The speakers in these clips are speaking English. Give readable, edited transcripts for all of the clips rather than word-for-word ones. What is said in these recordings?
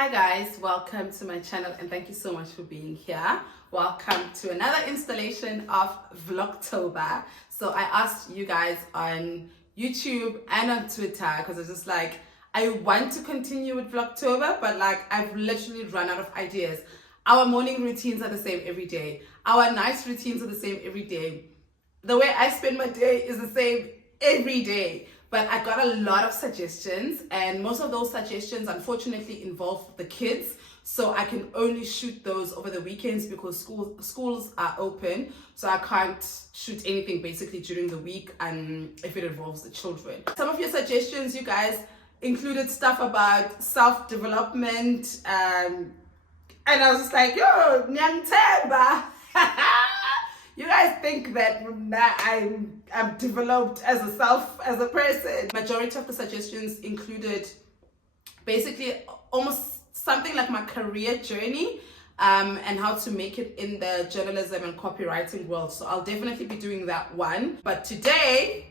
Hi guys, welcome to my channel and thank you so much for being here. Welcome to another installation of Vlogtober. So I asked you guys on YouTube and on Twitter because it's just like I want to continue with Vlogtober, but like I've literally run out of ideas. Our morning routines are the same every day. Our night routines are the same every day. The way I spend my day is the same every day. But I got a lot of suggestions, and most of those suggestions unfortunately involve the kids, so I can only shoot those over the weekends because schools are open, so I can't shoot anything basically during the week and if it involves the children. Some of your suggestions, you guys, included stuff about self-development, and I was just like, yo, Nyantemba. You guys think that I'm developed as a person. Majority of the suggestions included basically almost something like my career journey and how to make it in the journalism and copywriting world. So I'll definitely be doing that one. But today,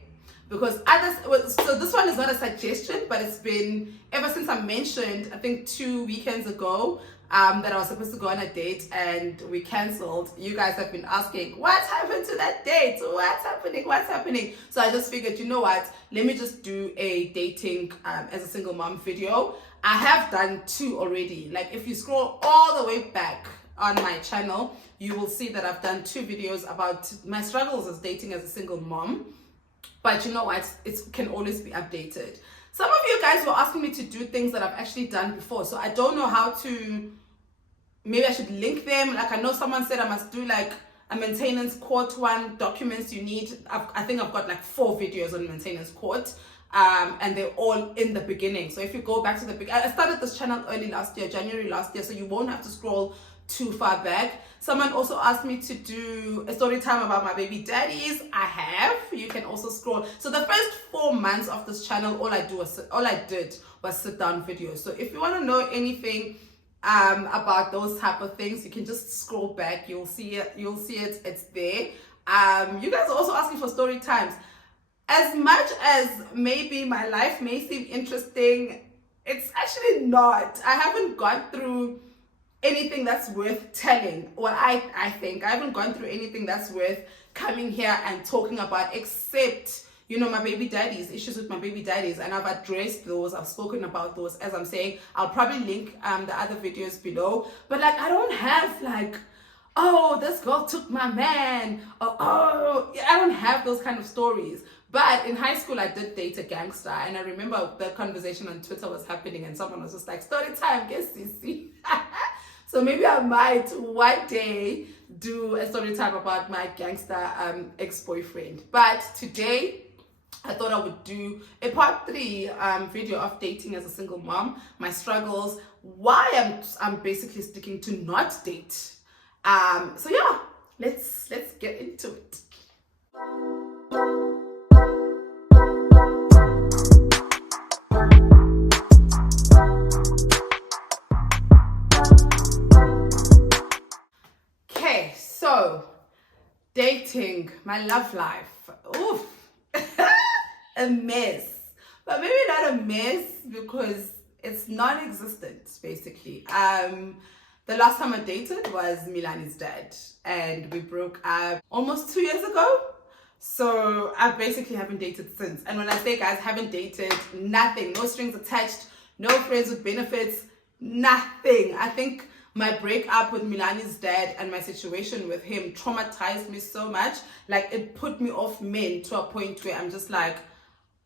because so this one is not a suggestion, but it's been ever since I mentioned, I think 2 weekends ago, that I was supposed to go on a date and we cancelled. You guys have been asking, what happened to that date? What's happening? So I just figured, you know what, let me just do a dating as a single mom video. I have done 2 already. Like if you scroll all the way back on my channel, you will see that I've done 2 videos about my struggles as dating as a single mom. But you know what, it can always be updated. Some of you guys were asking me to do things that I've actually done before, so I don't know how to, maybe I should link them. Like I know someone said I must do like a maintenance court one, documents you need. I think I've got like 4 videos on maintenance court, and they're all in the beginning. So if you go back to the beginning, I started this channel early last year, January last year, so you won't have to scroll too far back. Someone also asked me to do a story time about my baby daddies. I have. You can also scroll. So the first 4 months of this channel, all I did was sit down videos. So if you want to know anything about those type of things, you can just scroll back. You'll see it. It's there. You guys are also asking for story times. As much as maybe my life may seem interesting, it's actually not. I haven't gone through anything that's worth telling. What I think I haven't gone through anything that's worth coming here and talking about, except, you know, my baby daddies, issues with my baby daddies, and I've addressed those. I've spoken about those. As I'm saying, I'll probably link the other videos below, but like I don't have like, oh, this girl took my man, or oh, I don't have those kind of stories. But in high school, I did date a gangster, and I remember the conversation on Twitter was happening, and someone was just like, story time, guess Sissy. So maybe I might one day do a story time about my gangster ex-boyfriend. But today, I thought I would do a part 3 video of dating as a single mom, my struggles, why I'm basically sticking to not date. So yeah, let's get into it. Dating, my love life, oof, a mess, but maybe not a mess because it's non-existent basically. The last time I dated was Milani's dad, and we broke up almost 2 years ago. So I basically haven't dated since. And when I say guys, haven't dated, nothing, no strings attached, no friends with benefits, nothing. I think my breakup with Milani's dad and my situation with him traumatized me so much. Like it put me off men to a point where I'm just like,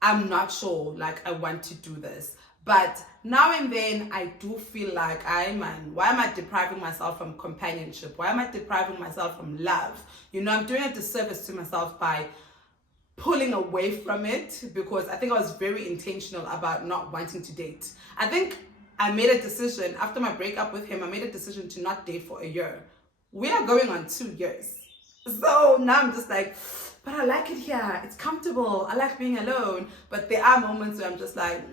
I'm not sure, like I want to do this. But now and then I do feel like why am I depriving myself from companionship? Why am I depriving myself from love? You know, I'm doing a disservice to myself by pulling away from it, because I think I was very intentional about not wanting to date. I think I made a decision after my breakup with him. I made a decision to not date for a year. We are going on 2 years. So now I'm just like, but I like it here. It's comfortable. I like being alone. But there are moments where I'm just like,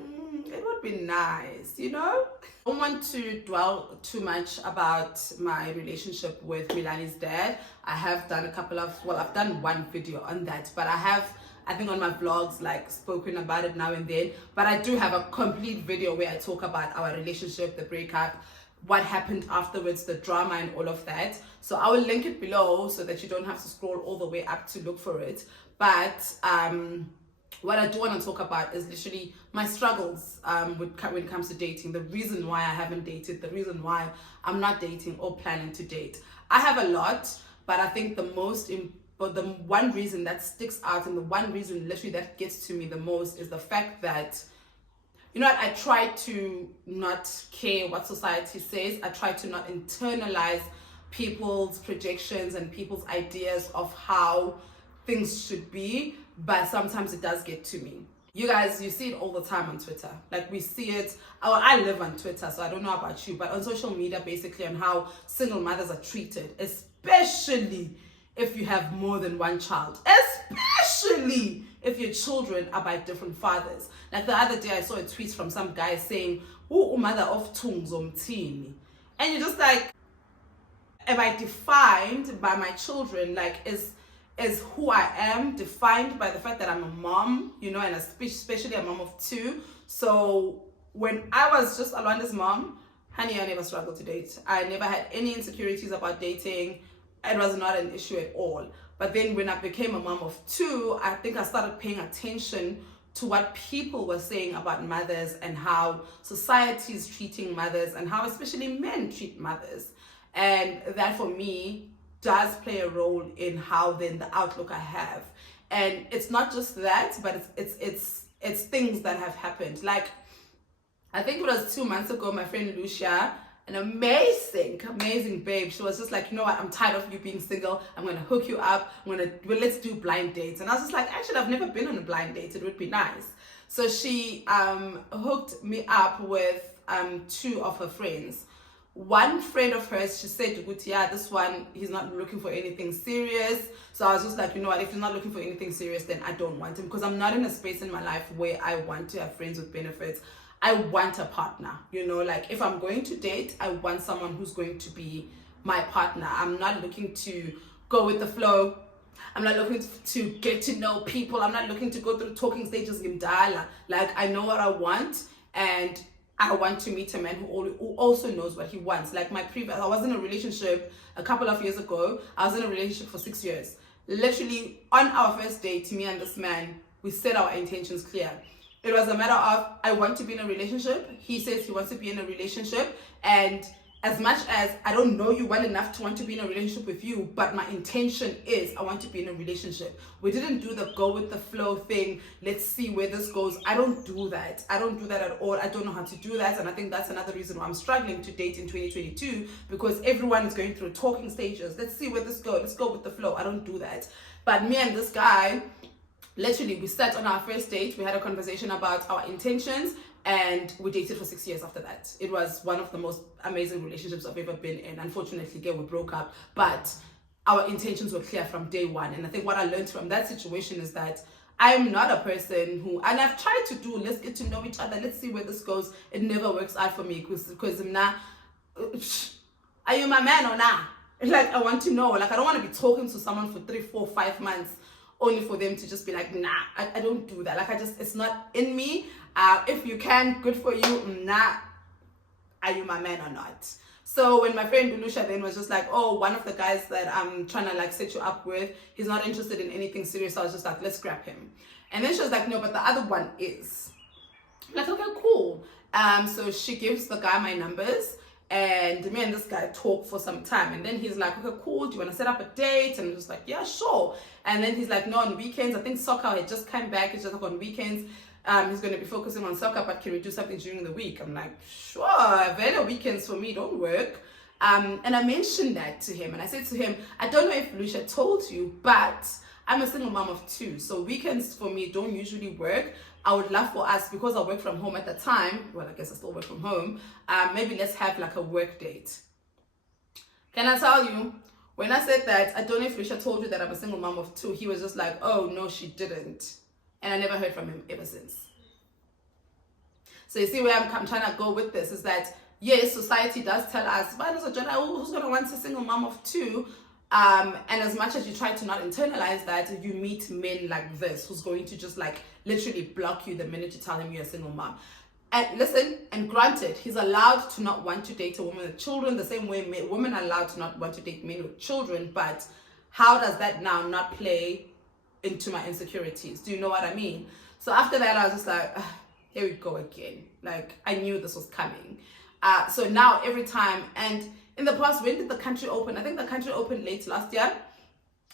it would be nice, you know? I don't want to dwell too much about my relationship with Milani's dad. I have done I've done 1 video on that, but I have I think on my vlogs, like spoken about it now and then, but I do have a complete video where I talk about our relationship, the breakup, what happened afterwards, the drama and all of that. So I will link it below so that you don't have to scroll all the way up to look for it. But what I do want to talk about is literally my struggles when it comes to dating, the reason why I haven't dated, the reason why I'm not dating or planning to date. I have a lot, but I think the one reason that sticks out and the one reason literally that gets to me the most is the fact that, you know what, I try to not care what society says. I try to not internalize people's projections and people's ideas of how things should be, but sometimes it does get to me. You guys, you see it all the time on Twitter. Like we see it, I live on Twitter, so I don't know about you, but on social media, basically on how single mothers are treated, especially if you have more than one child, especially if your children are by different fathers. Like the other day I saw a tweet from some guy saying, "Who mother of Tungzomtini?" And you're just like, am I defined by my children? Like is who I am defined by the fact that I'm a mom, you know, and especially a mom of two? So when I was just Alwanda's mom, honey, I never struggled to date. I never had any insecurities about dating. It was not an issue at all. But then when I became a mom of two, I think I started paying attention to what people were saying about mothers and how society is treating mothers and how especially men treat mothers. And that for me does play a role in how then the outlook I have. And it's not just that, but it's things that have happened. Like I think it was 2 months ago, my friend Lucia, an amazing babe, she was just like, you know what, I'm tired of you being single. I'm gonna hook you up. Let's do blind dates. And I was just like, actually, I've never been on a blind date. It would be nice. So she hooked me up with 2 of her friends. One friend of hers, she said to Guti, yeah, this one, he's not looking for anything serious. So I was just like, you know what, if he's not looking for anything serious, then I don't want him, because I'm not in a space in my life where I want to have friends with benefits. I want a partner, you know, like if I'm going to date, I want someone who's going to be my partner. I'm not looking to go with the flow. I'm not looking to get to know people. I'm not looking to go through talking stages in Dala. Like I know what I want, and I want to meet a man who also knows what he wants. Like I was in a relationship a couple of years ago. I was in a relationship for 6 years. Literally on our first date, me and this man, we set our intentions clear. It was a matter of, I want to be in a relationship. He says he wants to be in a relationship. And as much as I don't know you well enough to want to be in a relationship with you, but my intention is I want to be in a relationship. We didn't do the go with the flow thing. Let's see where this goes. I don't do that. I don't do that at all. I don't know how to do that. And I think that's another reason why I'm struggling to date in 2022, because everyone is going through talking stages. Let's see where this goes. Let's go with the flow. I don't do that. But me and this guy, literally, we sat on our first date, we had a conversation about our intentions, and we dated for 6 years after that. It was one of the most amazing relationships I've ever been in. Unfortunately, we broke up, but our intentions were clear from day one. And I think what I learned from that situation is that I'm not a person who, and I've tried to do, let's get to know each other, let's see where this goes. It never works out for me because I'm not, are you my man or not? Like, I want to know. Like, I don't want to be talking to someone for 3, 4, 5 months only for them to just be like, nah, I don't do that. Like, it's not in me. If you can, good for you. Nah, are you my man or not? So when my friend Lucia then was just like, oh, one of the guys that I'm trying to like set you up with, he's not interested in anything serious. So I was just like, let's scrap him. And then she was like, no, but the other one is. I'm like, okay, cool. So she gives the guy my numbers. And me and this guy talk for some time. And then he's like, okay, cool. Do you want to set up a date? And I'm just like, yeah, sure. And then he's like, no, on weekends. I think soccer had just come back. It's just like on weekends. He's going to be focusing on soccer, but can we do something during the week? I'm like, sure. Very weekends for me don't work. And I mentioned that to him. And I said to him, I don't know if Lucia told you, but I'm a single mom of 2. So weekends for me don't usually work. I would love for us, because I work from home at the time, well, I guess I still work from home, maybe let's have like a work date. Can I tell you, when I said that, I don't know if Lucia told you that I'm a single mom of 2, he was just like, oh, no, she didn't. And I never heard from him ever since. So you see where I'm trying to go with this is that, yes, society does tell us, who's going to want a single mom of 2? And as much as you try to not internalize that, you meet men like this who's going to just like literally block you the minute you tell him you're a single mom. And listen, and granted, he's allowed to not want to date a woman with children the same way women are allowed to not want to date men with children. But how does that now not play into my insecurities? Do you know what I mean? So after that, I was just like, here we go again. Like, I knew this was coming. So now every time, and in the past, when did the country open? I think the country opened late last year.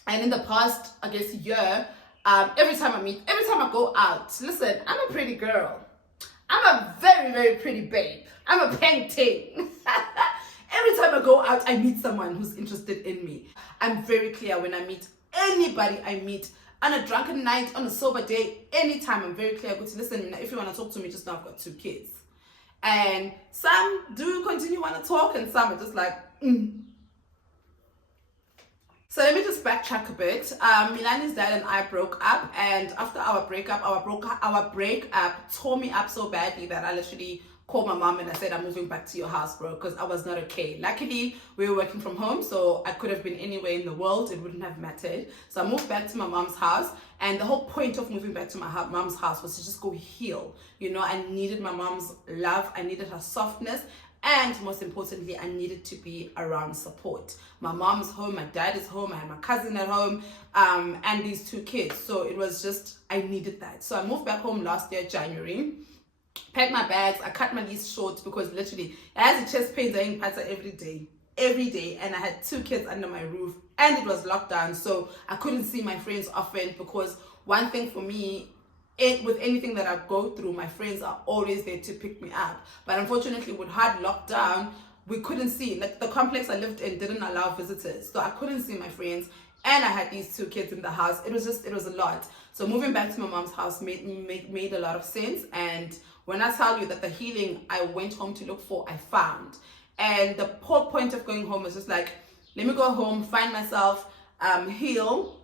And in the past, I guess, year, every time I go out, listen, I'm a pretty girl. I'm a very, very pretty babe. I'm a painting. Every time I go out, I meet someone who's interested in me. I'm very clear when I meet anybody I meet on a drunken night, on a sober day, anytime. I'm very clear. But listen, if you want to talk to me, just know I've got 2 kids. And some do continue want to talk, and some are just like, So let me just backtrack a bit. Milani's dad and I broke up, and after our breakup tore me up so badly that I literally called my mom and I said, I'm moving back to your house, bro, because I was not okay. Luckily, we were working from home, so I could have been anywhere in the world. It wouldn't have mattered. So I moved back to my mom's house, and the whole point of moving back to my mom's house was to just go heal. You know, I needed my mom's love. I needed her softness. And most importantly, I needed to be around support. My mom's home, my dad is home, I had my cousin at home, and these 2 kids. So it was just, I needed that. So I moved back home last year, January, packed my bags, I cut my lease short because literally I had the chest pains in pizza every day, and I had 2 kids under my roof, and it was lockdown, so I couldn't see my friends often, because one thing for me, with anything that I go through, my friends are always there to pick me up. But unfortunately, with hard lockdown, we couldn't see, like the complex I lived in didn't allow visitors, so I couldn't see my friends, and I had these 2 kids in the house. It was a lot. So moving back to my mom's house made a lot of sense. And when I tell you that the healing I went home to look for, I found. And the whole point of going home was just like, let me go home, find myself, heal.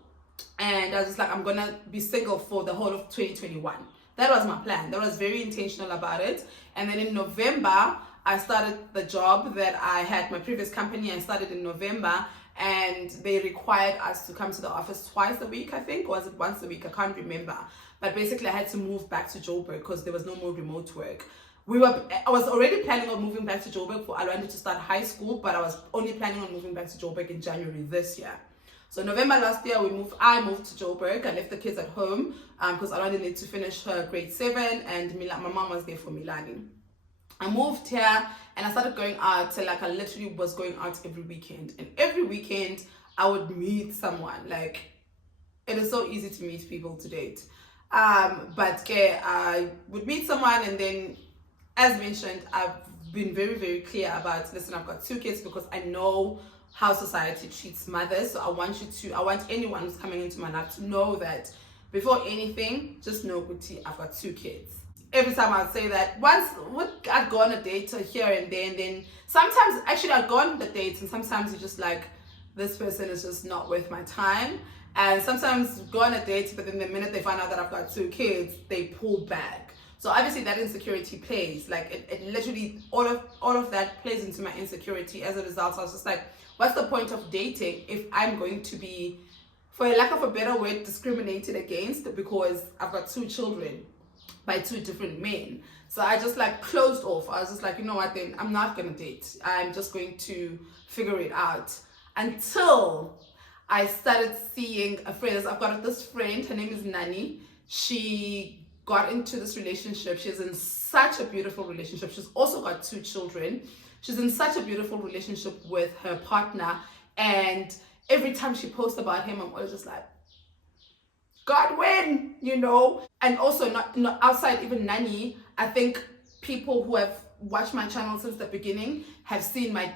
And I was just like, I'm gonna be single for the whole of 2021. That was my plan. That was very intentional about it. And then in November, I started the job that I had, my previous company. I started in November, and they required us to come to the office twice a week, I think, or was it once a week? I can't remember. But basically, I had to move back to Joburg because there was no more remote work. I was already planning on moving back to Joburg for Alwanda to start high school, but I was only planning on moving back to Joburg in January this year. So November last year, I moved to Joburg. I left the kids at home because Alwanda needed to finish her grade 7, and my mom was there for Milani. I moved here and I started going out till like I literally was going out every weekend. And every weekend I would meet someone. Like, it is so easy to meet people to date. But I would meet someone, and then, as mentioned, I've been very, very clear about, listen, I've got 2 kids because I know how society treats mothers. So I want anyone who's coming into my life to know that before anything, just know, Guti, I've got 2 kids. Every time I'd say that, once I'd go on a date here and there, and then sometimes actually I'd go on the dates, and sometimes you're just like, this person is just not worth my time. And sometimes go on a date, but then the minute they find out that I've got 2 kids, they pull back. So obviously that insecurity plays, like it literally, all of that plays into my insecurity. As a result, I was just like, what's the point of dating if I'm going to be, for lack of a better word, discriminated against because I've got 2 children by 2 different men? So I just like closed off. I was just like, you know what, then I'm not gonna date. I'm just going to figure it out. Until I started seeing a friend. I've got this friend, her name is Nani. She got into this relationship. She's in such a beautiful relationship. She's also got 2 children. She's in such a beautiful relationship with her partner. And every time she posts about him, I'm always just like, God, when, you know? And also, not outside even Nani, I think people who have watched my channel since the beginning have seen my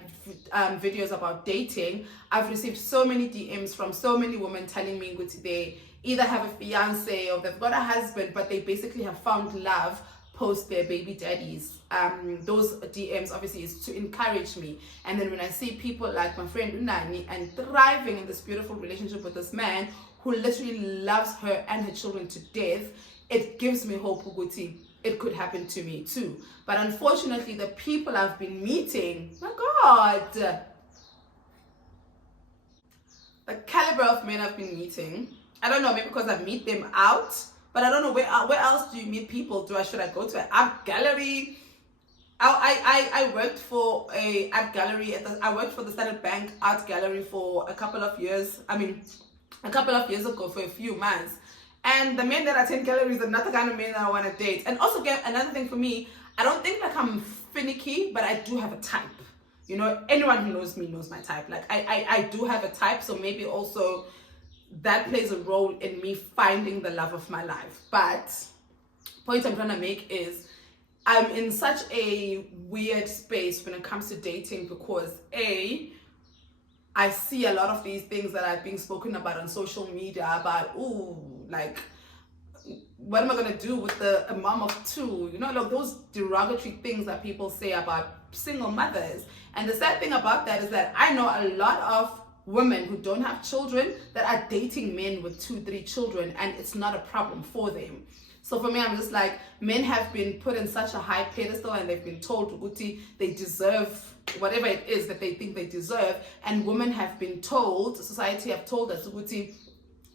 videos about dating. I've received so many DMs from so many women telling me they either have a fiance or they've got a husband, but they basically have found love post their baby daddies. Those DMs obviously is to encourage me. And then when I see people like my friend Unani and thriving in this beautiful relationship with this man who literally loves her and her children to death, it gives me hope, Uguti. It could happen to me too. But unfortunately, the people I've been meeting, my God, the caliber of men I've been meeting, I don't know, maybe because I meet them out, but I don't know where else do you meet people? Should I go to an art gallery? I worked for a art gallery I worked for the Standard Bank Art Gallery for a couple of years. A couple of years ago for a few months. And the men that attend galleries are not the kind of men that I want to date. And also, another thing for me, I don't think like I'm finicky, but I do have a type. You know, anyone who knows me knows my type. Like I do have a type, so maybe also that plays a role in me finding the love of my life. But point I'm trying to make is I'm in such a weird space when it comes to dating because I see a lot of these things that are being spoken about on social media about, like, what am I going to do with a mom of two? You know, like those derogatory things that people say about single mothers. And the sad thing about that is that I know a lot of women who don't have children that are dating men with 2-3 children, and it's not a problem for them. So for me, I'm just like, men have been put in such a high pedestal and they've been told Uguti they deserve whatever it is that they think they deserve, and women have been told, society have told us, Uguti,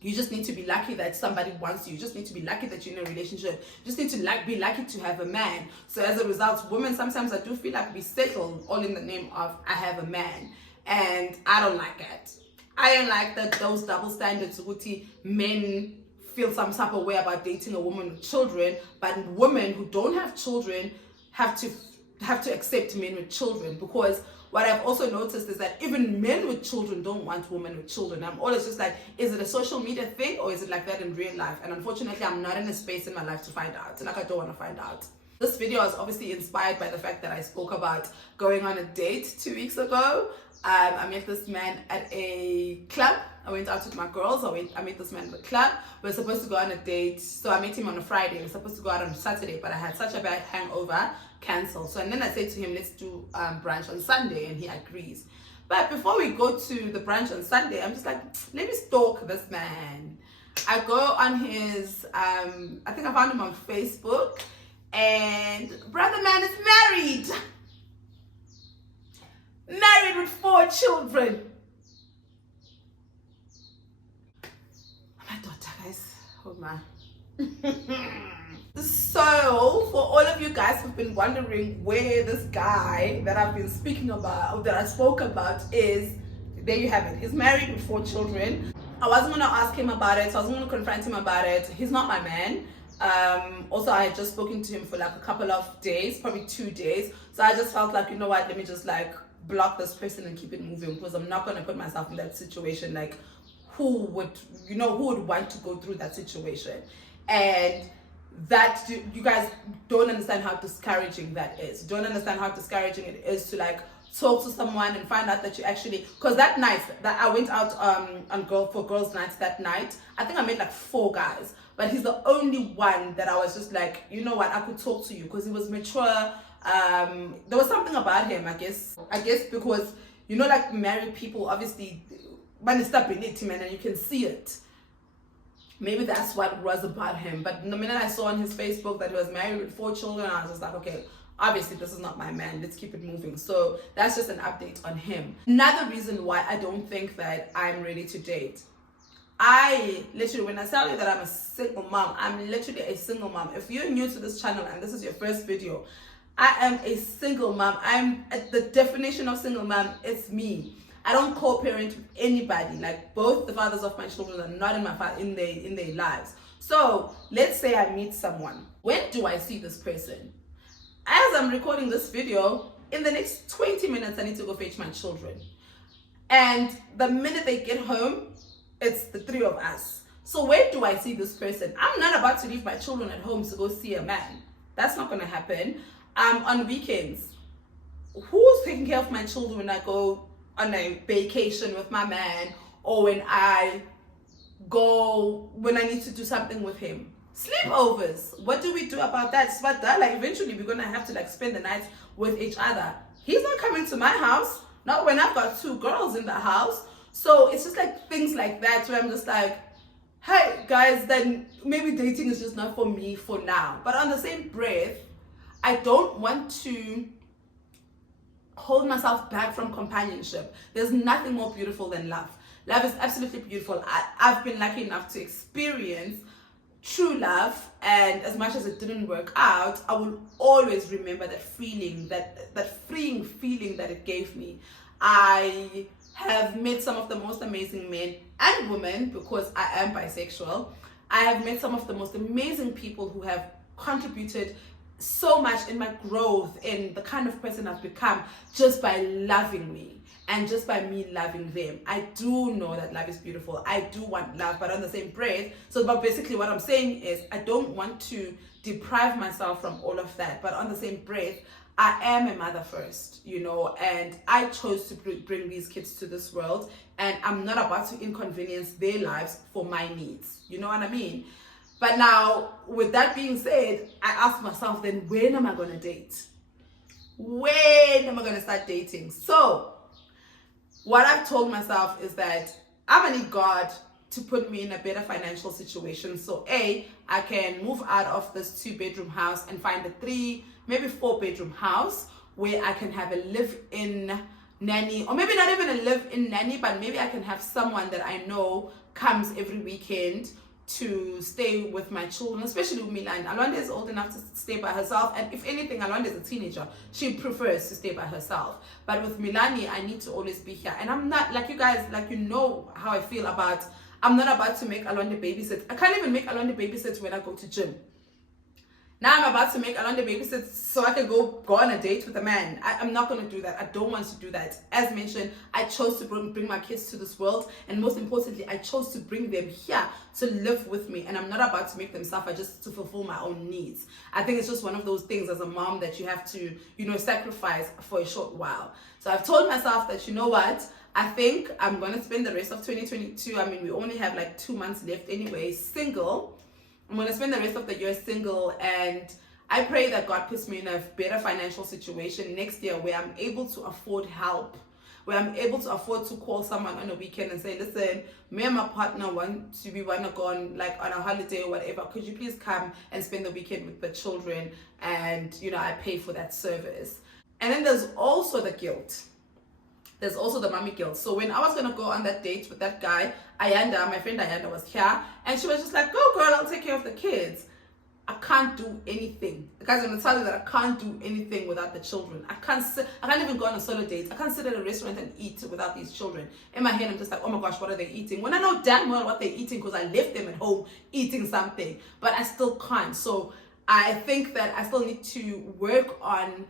you just need to be lucky that somebody wants you. You just need to be lucky that you're in a relationship. You just need to be lucky to have a man. So as a result, women sometimes I do feel like we settle all in the name of I have a man, and I don't like that. I don't like that those double standards. Uguti, men feel some type of way about dating a woman with children, but women who don't have children have to accept men with children. Because what I've also noticed is that even men with children don't want women with children. I'm always just like, is it a social media thing or is it like that in real life? And unfortunately, I'm not in a space in my life to find out. Like, I don't want to find out. This video is obviously inspired by the fact that I spoke about going on a date 2 weeks ago. I met this man at a club. I went out with my girls. I met this man at the club. We were supposed to go on a date. So I met him on a Friday. We were supposed to go out on Saturday, but I had such a bad hangover, cancel. So and then I said to him, let's do brunch on Sunday, and he agrees. But before we go to the brunch on Sunday, I'm just like, let me stalk this man. I go on his, I think I found him on Facebook, and brother man is married. Married with 4 children. My daughter, guys. Oh my. So, for all of you guys who've been wondering where this guy that I've been speaking about, or that I spoke about is, there you have it. He's married with 4 children. I wasn't going to ask him about it, so I wasn't going to confront him about it. He's not my man. Also, I had just spoken to him for like a couple of days, probably 2 days. So I just felt like, you know what, let me just like block this person and keep it moving, because I'm not going to put myself in that situation. Like, who would want to go through that situation? And that, you guys don't understand how discouraging that is. Don't understand how discouraging it is to like talk to someone and find out that you actually, because that night that I went out for girls' nights that night, I think I met like 4 guys, but he's the only one that I was just like, you know what, I could talk to you, because he was mature. There was something about him, I guess because, you know, like married people, obviously, when stability, man, and you can see it. Maybe that's what it was about him. But the minute I saw on his Facebook that he was married with 4 children, I was just like, okay, obviously this is not my man. Let's keep it moving. So that's just an update on him. Another reason why I don't think that I'm ready to date. I literally, when I tell you that I'm a single mom, I'm literally a single mom. If you're new to this channel and this is your first video, I am a single mom. I'm the definition of single mom. It's me. I don't co-parent with anybody. Like, both the fathers of my children are not in their lives. So let's say I meet someone. When do I see this person? As I'm recording this video, in the next 20 minutes, I need to go fetch my children. And the minute they get home, it's the 3 of us. So where do I see this person? I'm not about to leave my children at home to go see a man. That's not going to happen. On weekends, who's taking care of my children when I go on a vacation with my man, or when I need to do something with him? Sleepovers. What do we do about that? But like, eventually we're gonna have to like spend the night with each other. He's not coming to my house, not when I've got 2 girls in the house. So it's just like things like that where I'm just like, hey guys, then maybe dating is just not for me for now. But on the same breath, I don't want to hold myself back from companionship. There's nothing more beautiful than love. Love is absolutely beautiful. I've been lucky enough to experience true love, and as much as it didn't work out, I will always remember that feeling, that freeing feeling that it gave me. I have met some of the most amazing men and women, because I am bisexual. I have met some of the most amazing people who have contributed so much in my growth, in the kind of person I've become, just by loving me and just by me loving them. I do know that love is beautiful. I do want love, but on the same breath, but basically what I'm saying is I don't want to deprive myself from all of that, but on the same breath, I am a mother first, and I chose to bring these kids to this world, and I'm not about to inconvenience their lives for my needs. You know what I mean? But now, with that being said, I ask myself, then when am I going to date? When am I going to start dating? So, what I've told myself is that I'm going to need God to put me in a better financial situation. So, I can move out of this 2-bedroom house and find a 3, maybe 4-bedroom house where I can have a live-in nanny, or maybe not even a live-in nanny, but maybe I can have someone that I know comes every weekend to stay with my children, especially with Milani. Alwanda is old enough to stay by herself, and if anything, Alwanda is a teenager. She prefers to stay by herself. But with Milani, I need to always be here. And I'm not, like you guys, how I feel about, I'm not about to make Alwanda babysit. I can't even make Alwanda babysit when I go to gym. Now I'm about to make Alwanda babysit so I can go on a date with a man. I'm not going to do that. I don't want to do that. As mentioned, I chose to bring my kids to this world, and most importantly, I chose to bring them here to live with me, and I'm not about to make them suffer just to fulfill my own needs. I think it's just one of those things as a mom that you have to, sacrifice for a short while. So I've told myself that, you know what, I think I'm going to spend the rest of 2022, I mean, we only have like 2 months left anyway, single. I'm going to spend the rest of the year single, and I pray that God puts me in a better financial situation next year where I'm able to afford help, where I'm able to afford to call someone on a weekend and say, listen, me and my partner want to go on a holiday or whatever. Could you please come and spend the weekend with the children? And, I pay for that service. And then there's also the guilt. There's also the mommy guilt. So when I was going to go on that date with that guy, Ayanda, my friend Ayanda was here, and she was just like, go girl, I'll take care of the kids. I can't do anything. Guys, I'm going to tell you that I can't do anything without the children. I can't even go on a solo date. I can't sit at a restaurant and eat without these children. In my head, I'm just like, oh my gosh, what are they eating? When I know damn well what they're eating because I left them at home eating something, but I still can't. So I think that I still need to work on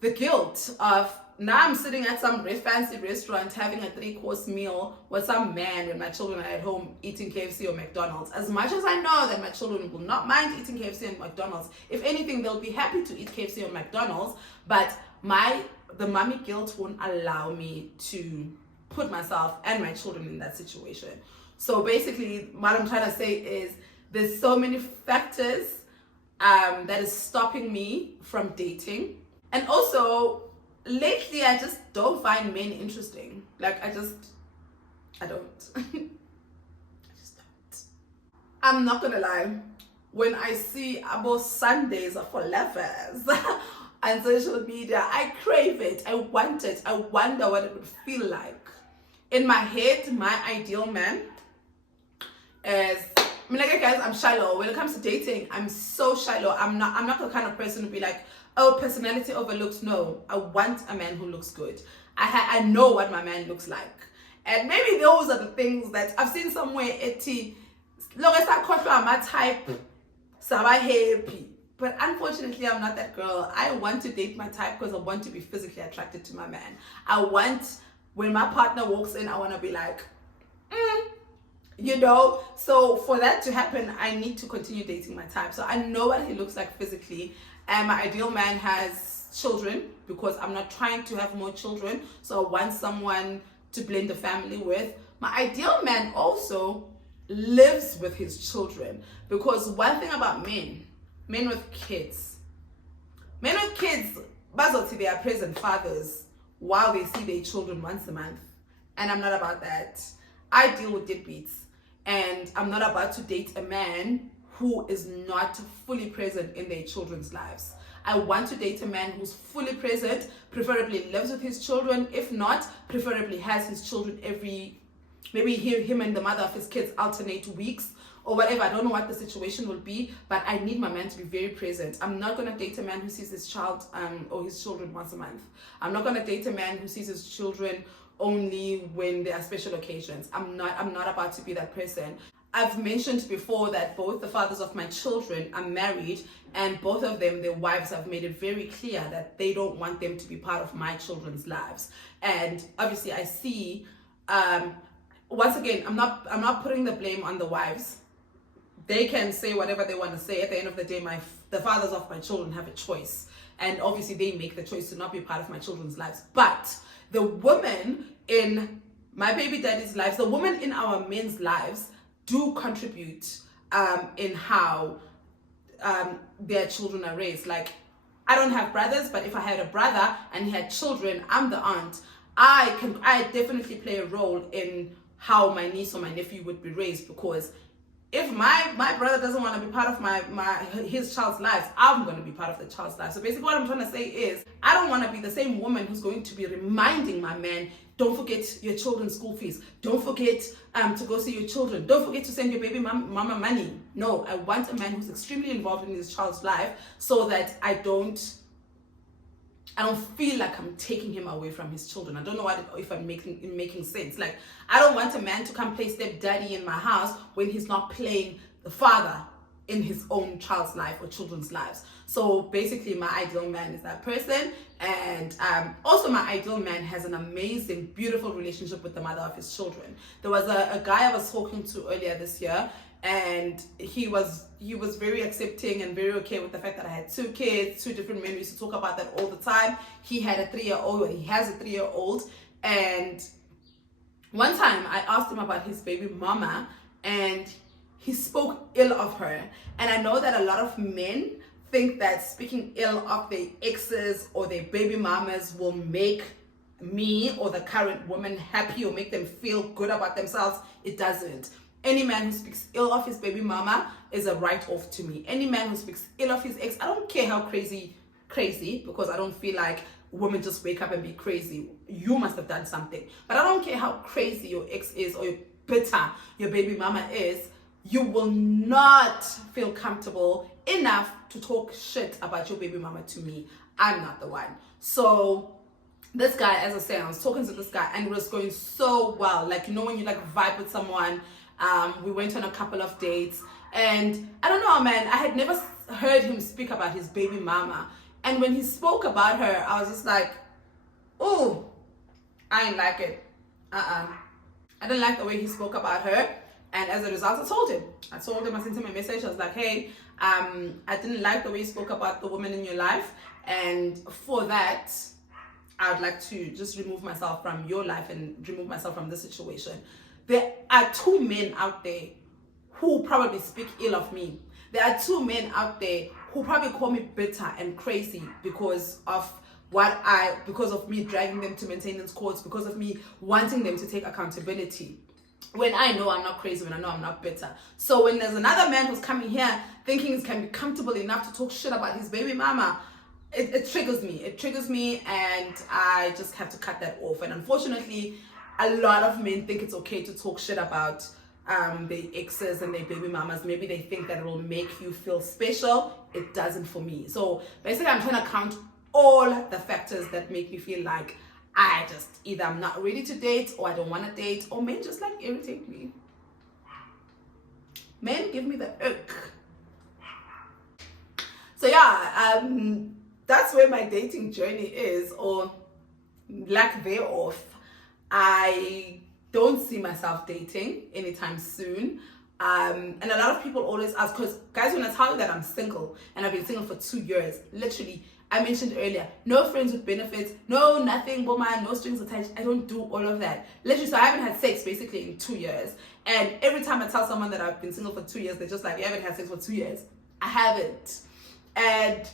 the guilt of, now I'm sitting at some fancy restaurant having a 3-course meal with some man when my children are at home eating KFC or McDonald's. As much as I know that my children will not mind eating KFC and McDonald's, if anything, they'll be happy to eat KFC or McDonald's, but the mommy guilt won't allow me to put myself and my children in that situation. So basically, what I'm trying to say is there's so many factors that is stopping me from dating. And also, lately, I just don't find men interesting. I don't. I just don't. I'm not gonna lie. When I see about Sundays for lovers on social media, I crave it. I want it. I wonder what it would feel like. In my head, my ideal man is, guys, I'm shallow. When it comes to dating, I'm so shallow. I'm not the kind of person to be like, oh, personality overlooks. No, I want a man who looks good. I know what my man looks like. And maybe those are the things that I've seen somewhere. My type, so I'm happy. But unfortunately, I'm not that girl. I want to date my type because I want to be physically attracted to my man. I want, when my partner walks in, I want to be like, So for that to happen, I need to continue dating my type. So I know what he looks like physically. And my ideal man has children, because I'm not trying to have more children. So I want someone to blend the family with. My ideal man also lives with his children, because one thing about men with kids, they are present fathers while they see their children once a month. And I'm not about that. I deal with deadbeats, and I'm not about to date a man who is not fully present in their children's lives. I want to date a man who's fully present, preferably lives with his children. If not, preferably has his children every maybe him and the mother of his kids alternate weeks or whatever. I don't know what the situation will be, but I need my man to be very present. I'm not going to date a man who sees his child or his children once a month. I'm not going to date a man who sees his children only when there are special occasions. I'm not about to be that person. I've mentioned before that both the fathers of my children are married, and both of them, their wives, have made it very clear that they don't want them to be part of my children's lives. And obviously I see, once again, I'm not putting the blame on the wives. They can say whatever they want to say. At the end of the day, the fathers of my children have a choice, and obviously they make the choice to not be part of my children's lives. But the women in my baby daddy's lives, the women in our men's lives, do contribute in how their children are raised. Like, I don't have brothers, but if I had a brother and he had children, I'm the aunt. I definitely play a role in how my niece or my nephew would be raised, because if my brother doesn't want to be part of his child's life, I'm going to be part of the child's life. So basically what I'm trying to say is, I don't want to be the same woman who's going to be reminding my man, don't forget your children's school fees. Don't forget to go see your children. Don't forget to send your baby mama money. No, I want a man who's extremely involved in his child's life, so that I don't feel like I'm taking him away from his children. I don't know if I'm making sense. Like, I don't want a man to come play stepdaddy in my house when he's not playing the father in his own child's life or children's lives. So basically my ideal man is that person. And also my ideal man has an amazing, beautiful relationship with the mother of his children. There was a guy I was talking to earlier this year, and he was very accepting and very okay with the fact that I had 2 kids, 2 different men. We used to talk about that all the time. He had a 3-year-old, he has a 3-year-old. And one time I asked him about his baby mama, and he spoke ill of her. And I know that a lot of men think that speaking ill of their exes or their baby mamas will make me or the current woman happy or make them feel good about themselves. It doesn't. Any man who speaks ill of his baby mama is a write-off to me. Any man who speaks ill of his ex, I don't care how crazy, because I don't feel like women just wake up and be crazy. You must have done something. But I don't care how crazy your ex is or how bitter your baby mama is. You will not feel comfortable enough to talk shit about your baby mama to me. I'm not the one. So this guy, as I say, I was talking to this guy and it was going so well. Like, you know, when you like vibe with someone, we went on a couple of dates, and I don't know, man, I had never heard him speak about his baby mama. And when he spoke about her, I was just like, oh, I ain't like it. I didn't like the way he spoke about her. And as a result, I told him, I sent him a message. I was like, hey, I didn't like the way you spoke about the woman in your life. And for that, I would like to just remove myself from your life and remove myself from this situation. There are 2 men out there who probably speak ill of me. There are 2 men out there who probably call me bitter and crazy because of me dragging them to maintenance courts, because of me wanting them to take accountability. When I know I'm not crazy, when I know I'm not bitter. So when there's another man who's coming here thinking he can be comfortable enough to talk shit about his baby mama, it triggers me. It triggers me, and I just have to cut that off. And unfortunately, a lot of men think it's okay to talk shit about their exes and their baby mamas. Maybe they think that it will make you feel special. It doesn't for me. So basically, I'm trying to count all the factors that make me feel like either I'm not ready to date, or I don't want to date, or men just like irritate me. Men give me the ick. So yeah, that's where my dating journey is, or lack thereof. I don't see myself dating anytime soon. And a lot of people always ask, because guys, when I tell you that I'm single and I've been single for 2 years, literally, I mentioned earlier, no friends with benefits, no nothing, woman, no strings attached. I don't do all of that. Literally, so I haven't had sex basically in 2 years. And every time I tell someone that I've been single for 2 years, they're just like, you haven't had sex for 2 years. I haven't. And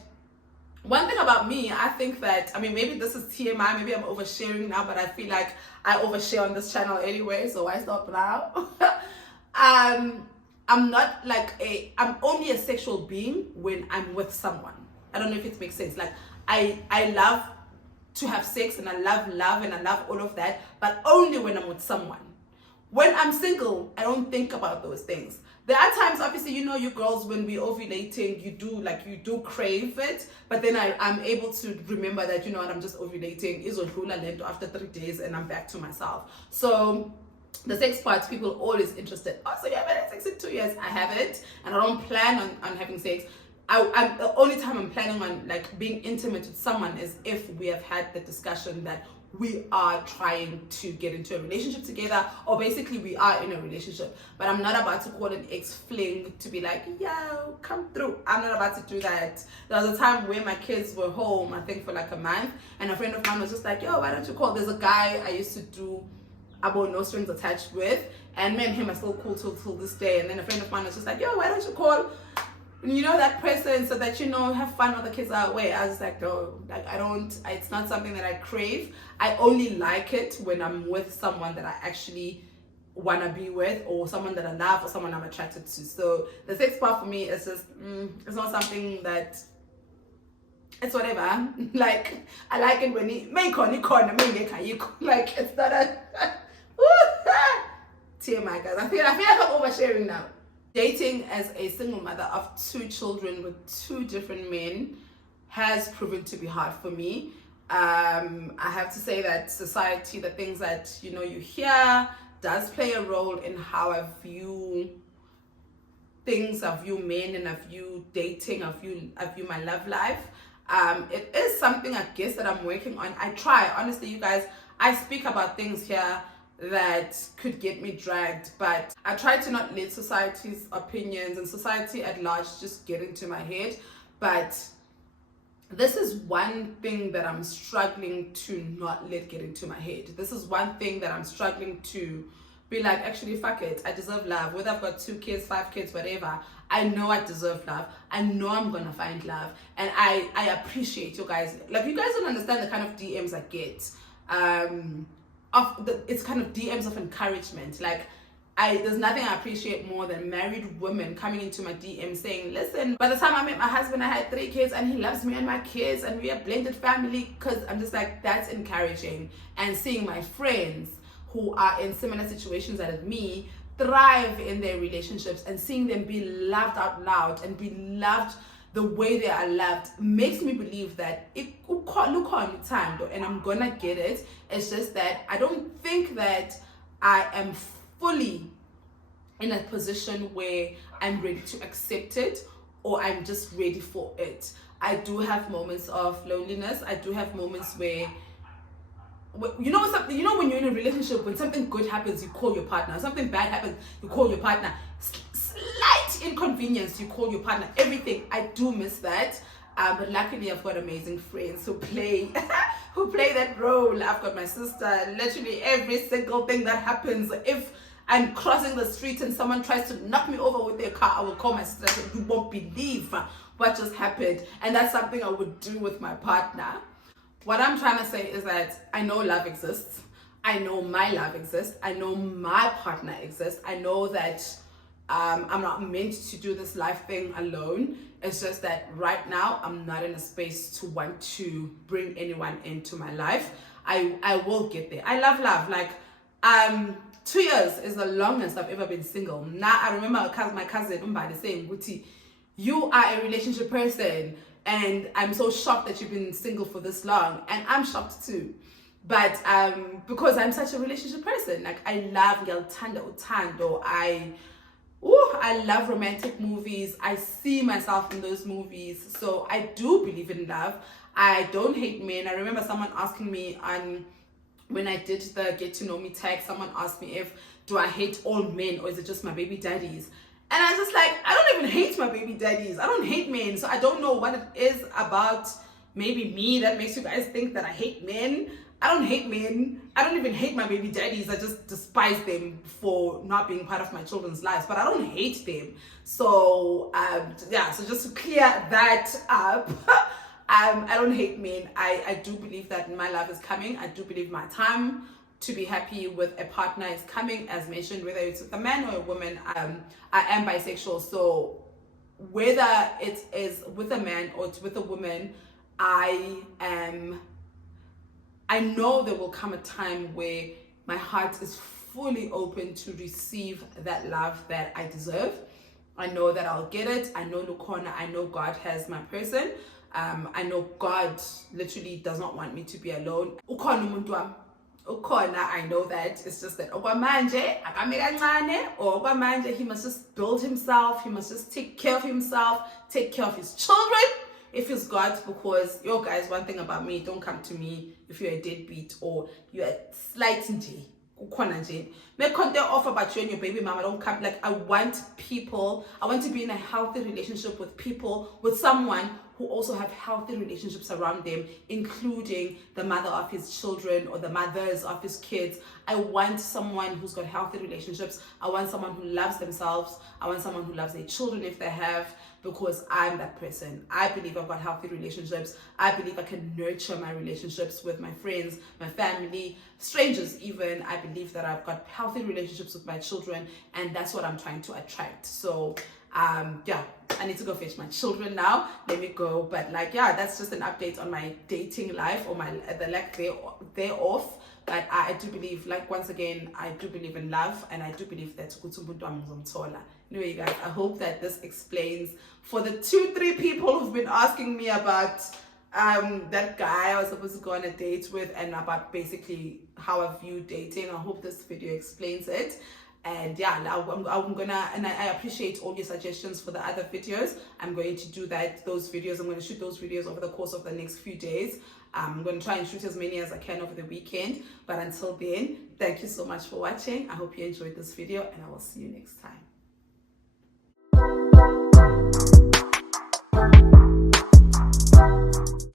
one thing about me, I think that, I mean, maybe this is TMI, maybe I'm oversharing now, but I feel like I overshare on this channel anyway, so why stop now? I'm not like I'm only a sexual being when I'm with someone. I don't know if it makes sense. Like, I love to have sex, and I love love, and I love all of that, but only when I'm with someone. When I'm single, I don't think about those things. There are times, obviously, you girls, when we're ovulating, you do crave it, but then I'm able to remember that, I'm just ovulating, after 3 days, and I'm back to myself. So the sex part, people are always interested. Oh, so you haven't had sex in 2 years? I haven't, and I don't plan on having sex. I'm the only time I'm planning on like being intimate with someone is if we have had the discussion that we are trying to get into a relationship together, or basically we are in a relationship. But I'm not about to call an ex-fling to be like, yo, come through. I'm not about to do that. There was a time where my kids were home, I think for like a month, and a friend of mine was just like, yo, why don't you call? There's a guy I used to do about No Strings Attached with, and me and him are still cool till this day. And then a friend of mine was just like, yo, why don't you call that person so that have fun while the kids are away. I was like, no, like it's not something that I crave. I only like it when I'm with someone that I actually want to be with, or someone that I love, or someone I'm attracted to. So the sex part for me is just it's not something that, it's whatever. Like, I like it when like, it's not a TMI, guys. I feel like I'm oversharing now. Dating as a single mother of 2 children with 2 different men has proven to be hard for me. I have to say that society, the things that you hear, does play a role in how I view things, I view men, and I view dating, I view my love life. It is something, I guess, that I'm working on. I try, honestly, you guys. I speak about things here that could get me dragged, but I try to not let society's opinions and society at large just get into my head. But this is one thing that I'm struggling to not let get into my head. This is one thing that I'm struggling to be like, actually, fuck it, I deserve love. Whether I've got 2 kids, 5 kids, whatever, I know I deserve love. I know I'm gonna find love, and I appreciate you guys. Like, you guys don't understand the kind of DMs I get. It's kind of DMs of encouragement. Like, there's nothing I appreciate more than married women coming into my DM saying, listen, by the time I met my husband, I had 3 kids, and he loves me and my kids, and we are blended family. Because I'm just like, that's encouraging. And seeing my friends who are in similar situations as me thrive in their relationships, and seeing them be loved out loud and be loved the way they are loved, makes me believe that it look on time though, and I'm gonna get it. It's just that I don't think that I am fully in a position where I'm ready to accept it, or I'm just ready for it. I do have moments of loneliness. I do have moments where when you're in a relationship, when something good happens, you call your partner. Something bad happens, you call your partner. Slight inconvenience, you call your partner. Everything. I do miss that. But luckily, I've got amazing friends who play that role. I've got my sister. Literally every single thing that happens, if I'm crossing the street and someone tries to knock me over with their car, I will call my sister and say, you won't believe what just happened. And that's something I would do with my partner. What I'm trying to say is that I know love exists. I know my love exists. I know my partner exists. I know that I'm not meant to do this life thing alone. It's just that right now I'm not in a space to want to bring anyone into my life. I will get there. I love love. Like 2 years is the longest I've ever been single. Now I remember my cousin Umbali saying, Guti, you are a relationship person, and I'm so shocked that you've been single for this long. And I'm shocked too. But because I'm such a relationship person, like I love Utando. I love romantic movies. I see myself in those movies. So I do believe in love. I don't hate men. I remember someone asking me when I did the get to know me tag, someone asked me do I hate all men, or is it just my baby daddies? And I was just like, I don't even hate my baby daddies. I don't hate men. So I don't know what it is about maybe me that makes you guys think that I hate men. I don't hate men. I don't even hate my baby daddies. I just despise them for not being part of my children's lives. But I don't hate them. So so just to clear that up, I don't hate men. I do believe that my love is coming. I do believe my time to be happy with a partner is coming, as mentioned, whether it's with a man or a woman. I am bisexual, so whether it is with a man or it's with a woman, I know there will come a time where my heart is fully open to receive that love that I deserve. I know that I'll get it. I know Lukona, I know God has my person. I know God literally does not want me to be alone. Ukhona umuntu wami. Ukhona, I know that. It's just that okwamanje akame kancane, or okwamanje he must just build himself, he must just take care of himself, take care of his children if he's got, because yo guys, one thing about me, don't come to me if you're a deadbeat or you're a slight nje. Make content off about you and your baby mama. Don't come. Like, I want to be in a healthy relationship with people, with someone who also have healthy relationships around them, including the mother of his children or the mothers of his kids. I want someone who's got healthy relationships. I want someone who loves themselves. I want someone who loves their children if they have, because I'm that person. I believe I've got healthy relationships. I believe I can nurture my relationships with my friends, my family, strangers even. I believe that I've got healthy relationships with my children, and that's what I'm trying to attract. So yeah, I need to go fetch my children now. Let me go. But like, yeah, that's just an update on my dating life, or the lack thereof. But I do believe, like, once again, I do believe in love, and I do believe that anyway, guys, I hope that this explains for the 2-3 people who've been asking me about that guy I was supposed to go on a date with, and about basically how I view dating. I hope this video explains it. And yeah, I'm gonna, and I appreciate all your suggestions for the other videos. I'm going to do those videos. I'm going to shoot those videos over the course of the next few days. I'm going to try and shoot as many as I can over the weekend. But until then, thank you so much for watching. I hope you enjoyed this video, and I will see you next time.